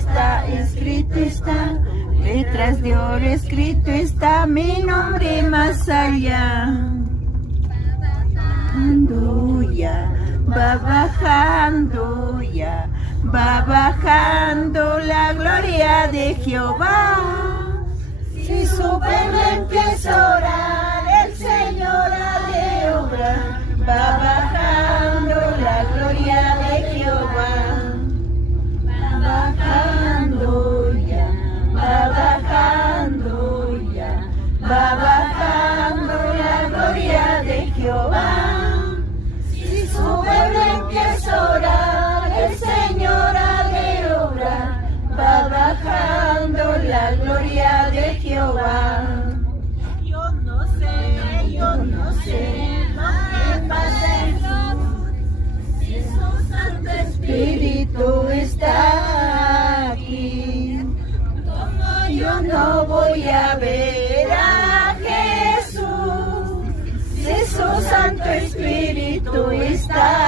está, letras de oro escrito está mi nombre más allá. Bajando ya, va bajando ya, va bajando la gloria de Jehová. Si su pueblo empieza a orar, el Señor ha de obrar. Va bajando la gloria de Jehová. Va bajando ya, va bajando ya, va bajando la gloria de Jehová. Si su pueblo empieza a orar, el Señor ha de obrar. Va bajando la gloria de Jehová. Yo no sé lo que pasa en su, si su Santo Espíritu está aquí. Como yo no voy a ver a Jesús, si su Santo Espíritu está